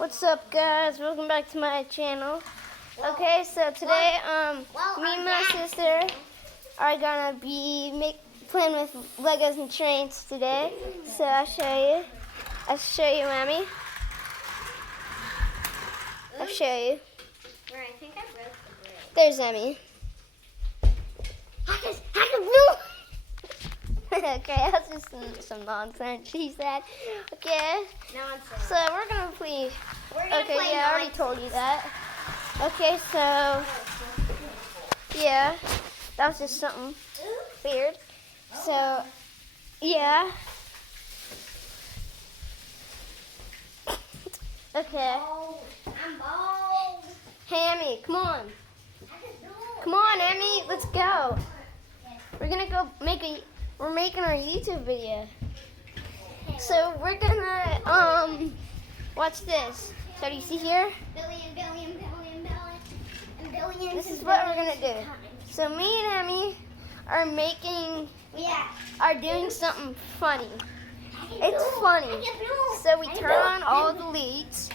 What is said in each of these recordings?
What's up, guys? Welcome back to my channel. Okay, so today, me and my sister are gonna be playing with Legos and trains today. So I'll show you, Mommy. I'll show you. I think I broke the grid. There's Emmy. Okay, that's just some nonsense she said. Okay. Nonsense. So we're gonna play. Play I already told you that. Okay, so yeah, that was just something weird. So yeah. Okay. I'm bold. Hey, Emmy, come on. Come on, Emmy, let's go. We're gonna go we're making our YouTube video. So we're gonna watch this. So do you see here? Billion. This is what we're gonna do. So me and Emmy are doing something funny. It's funny. So we turn on all the lights,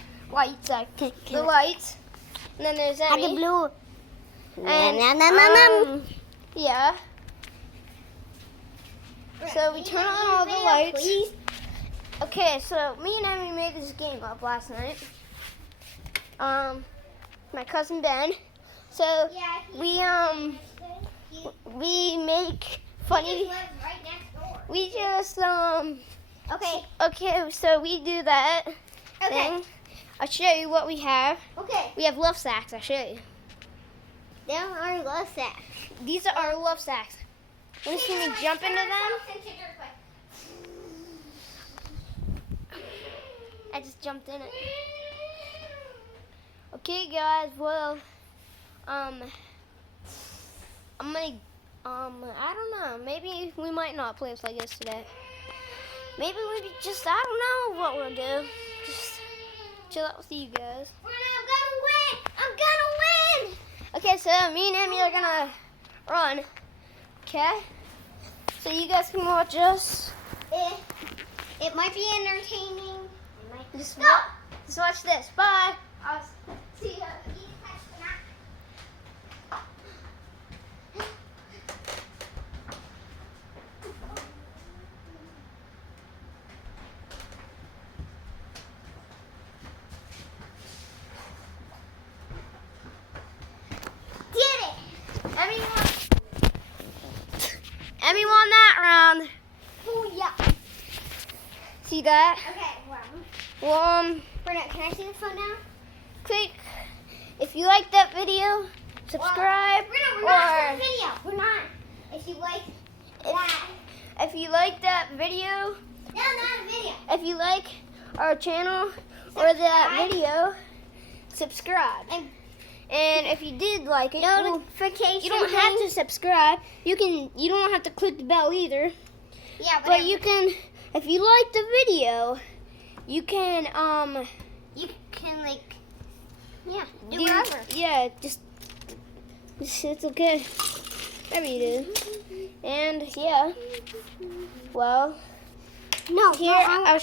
and then there's Emmy. And yeah. So we turn on all the lights. Okay, so me and Emmy made this game up last night. My cousin Ben. So we make funny. We just Okay, so we do that thing. I'll show you what we have. Okay. We have love sacks. I'll show you. There are love sacks. These are our love sacks. Want to see me jump into them? I just jumped in it. Okay, guys. Well, I'm gonna, I don't know. Maybe we might not play with Legos today. Maybe we just, I don't know what we'll do. Just chill out with you guys. I'm gonna win. Okay, so me and Emmy are gonna run. Okay? So you guys can watch us. It might be entertaining. Just watch this. Bye. I'll see you. Emmy won that round. Oh yeah. See that? Okay. Well, Bruno, can I see the phone now? quick. If you like that video, subscribe. Bruno, we're not in the video. We're not. If you like that. If you like that video, No, not a video. if you like our channel or that video, subscribe. And if you did like it, Notification. you don't have to subscribe. You don't have to click the bell either. Yeah, But you can, if you like the video, you can do whatever. Yeah, just it's okay. Whatever you do. And yeah. Well, No, here I'll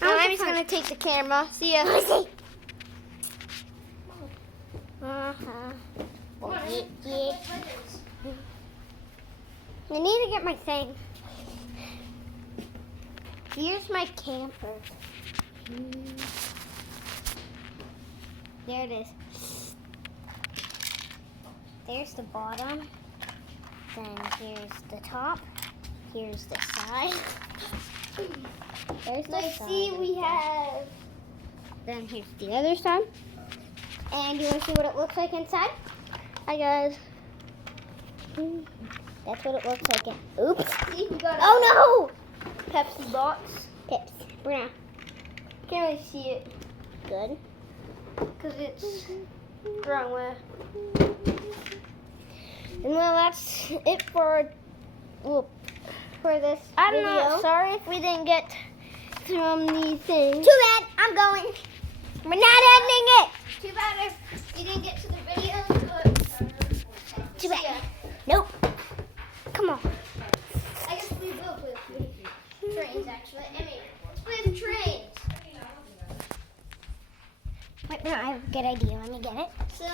I'm just gonna take the camera. See ya. Yeah. I need to get my thing. Here's my camper. There it is. There's the bottom. Then here's the top. Here's the side. There's the Let's side. see, we have. Then here's the other side. And you want to see what it looks like inside? Hi guys. That's what it looks like. Oops. See, we got Oh a Pepsi box. no! Pips. Bruno. Can't really see it Good. because it's grown wet. And well, that's it for this I don't video. know. Sorry if we didn't get through these things. Too bad. I'm going. We're not ending it. Too bad if you didn't get to the video. But Too bad. Nope. Come on. I guess we will play with trains actually. I mean, let's play with trains. Wait, no, I have a good idea. Let me get it. So,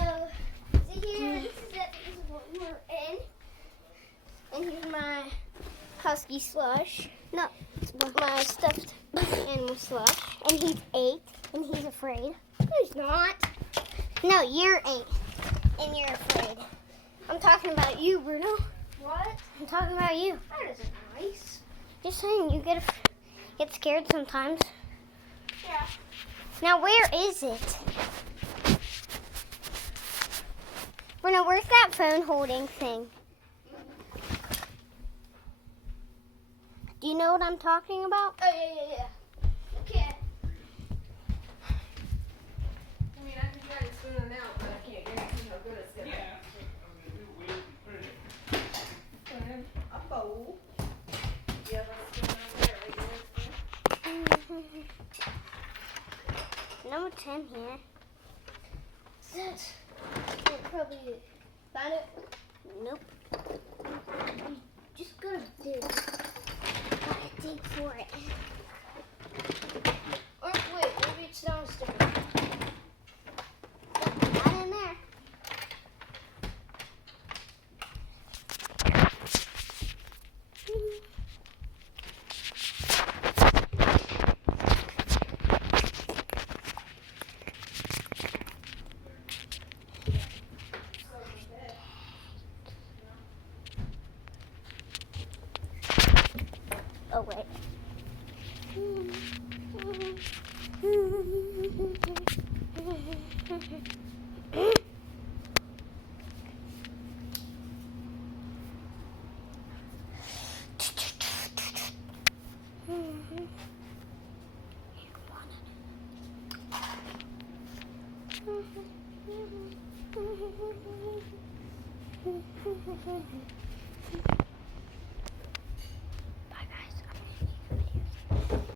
see here, this is what we're in. And here's my husky slush. No. My stuffed animal slush. And he's 8, and he's afraid. No, he's not. No, you're 8, and you're afraid. I'm talking about you, Bruno. What? I'm talking about you. That isn't nice. Just saying, you get scared sometimes. Yeah. Now, where is it? Bruno, where's that phone holding thing? Do you know what I'm talking about? Oh, yeah. Okay. I mean, I can try to spoon it out, but I can't guarantee how good it's gonna be. Put in a bowl. You have a spoon over there, right? Number 10 here. That's probably found it. Nope. Just gotta dig. Gotta dig for it. Or wait, maybe it's downstairs. Not in there. Oh, wait.